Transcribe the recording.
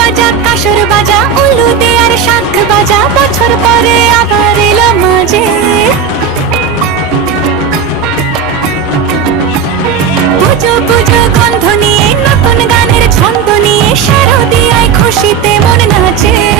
বাজা কাসর বাজা উলু দে আর শাঁখ বাজা, বছর পরে আবার এলো মাঝে। পুজো পুজো গন্ধ নিয়ে নতুন গানের ছন্দ নিয়ে শারদিয়ায় খুশিতে মন নাচে।